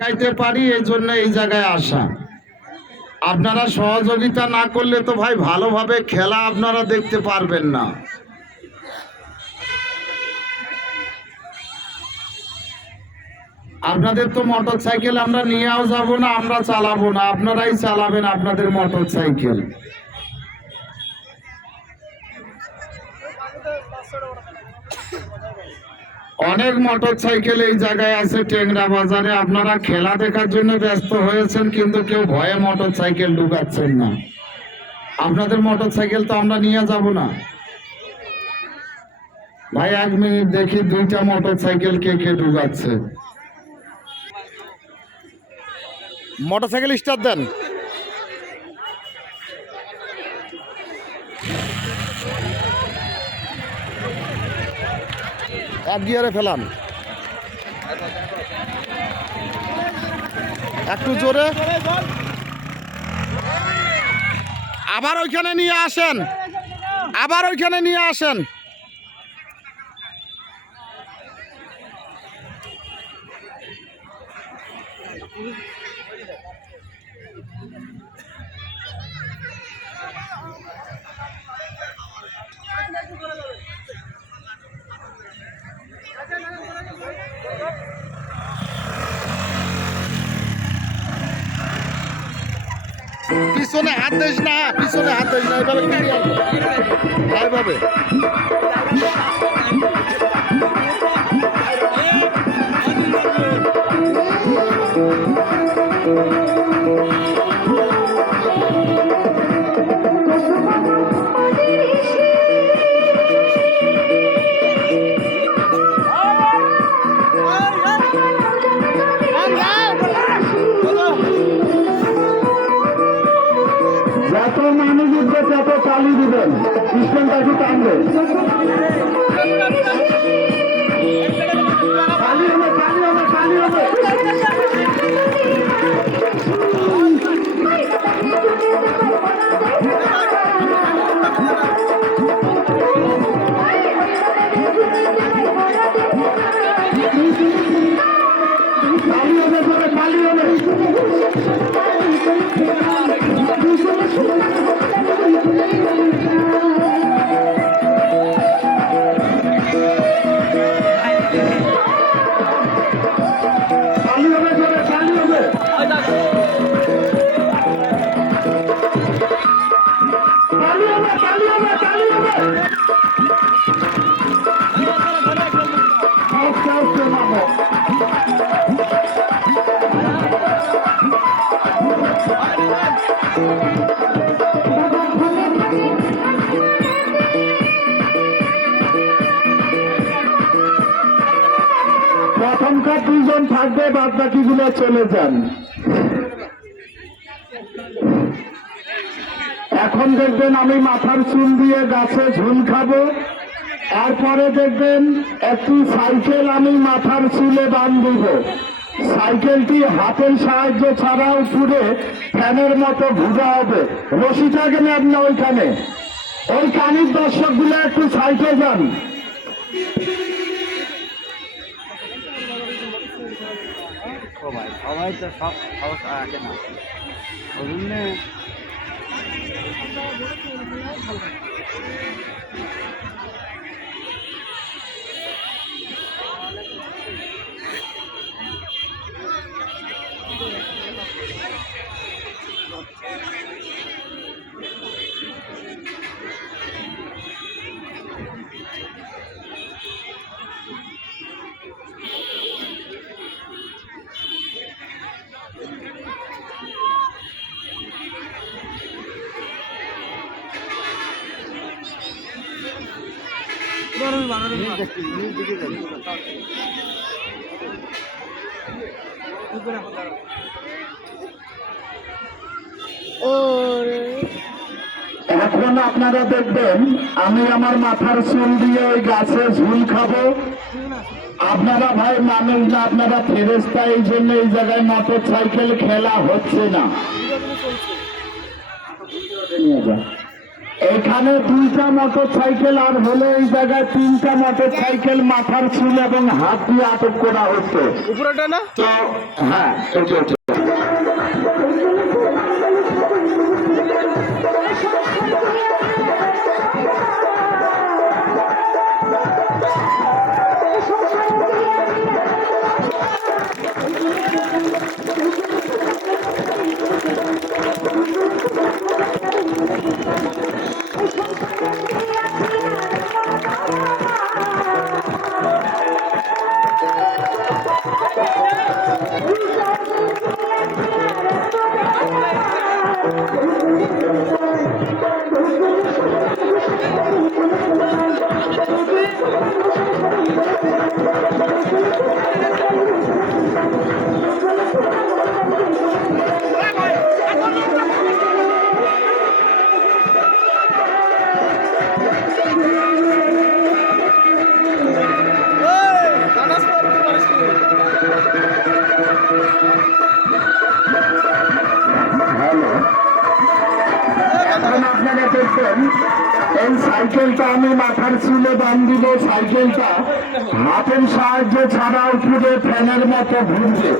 গাইতে পারি, এই জন্য এই জায়গায় আসা। আপনারা সহযোগিতা না করলে তো ভাই ভালোভাবে খেলা আপনারা দেখতে পারবেন না। আপনাদের তো মোটর সাইকেল আমরা নিয়েও যাব না, আমরা চালাবো না, আপনারাই চালাবেন আপনাদের মোটর সাইকেল। অনেক মোটর সাইকেল এই জায়গায় আছে টেংরা বাজারে। আপনারা খেলা দেখার জন্য ব্যস্ত হয়েছেন, কিন্তু কেউ ভয়ে মোটর সাইকেল ঢুকাচ্ছেন না। আপনাদের মোটর সাইকেল তো আমরা নিয়ে যাব না। ভাই 1 মিনিট দেখি 2টা মোটর সাইকেল কে কে ঢুকাচ্ছে। মোটর সাইকেল স্টার্ট দেন। এক গিয়ারে ফেলান, একটু জোরে। আবার ওইখানে নিয়ে আসেন, আবার ওইখানে নিয়ে আসেন। পিছনে হাত দিস না, পিছনে হাত দিস না, এভাবে এইভাবে। যত মানুষ উঠবে তত চালু দিবেন, স্টেশনটাকে টানবে। খালি হবে, খালি হবে, খালি হবে। খালি হবে, খালি হবে। প্রথমকার 2 জন থাকবে, বাদ বাকিগুলো চলে যান। এখন দেখবেন আমি মাথার চুল দিয়ে গাছে ঝুল খাবো, তারপরে দেখবেন একটি সাইকেল আমি মাথার চুলে বাঁধব। সাইকেলটি হাতের সাহায্য ছাড়া উপরে ফ্যানের মতো ঘুরা হবে। রশি থাকেন আপনি ওইখানে, ওই কানির দর্শকগুলো একটু সাইডে যান। সবাই তো সব অবস্থা আছে না, ওই জন্য এখন আপনারা দেখবেন আমি আমার মাথার চুল দিয়ে ওই গাছে ঝুল খাবো। আপনারা ভাই মানুষ না, আপনারা ফেরেশতা, এই জন্য এই জায়গায় মোটর সাইকেল খেলা হচ্ছে না। এখানে 2টা মোটর সাইকেল আর হলে এই জায়গায় 3টা মোটর সাইকেল মাথার চুল এবং হাত দিয়ে আটক করা হচ্ছে। উপরেটা না? তো হ্যাঁ, এটা এটা। হ্যালো, এখন আপনারা দেখবেন এই সাইকেলটা আমি মাথার চুলে বান দিব। সাইকেলটা হাতের সাহায্যে ছাড়া উপরে ফ্যানের মতো ঘুরবে।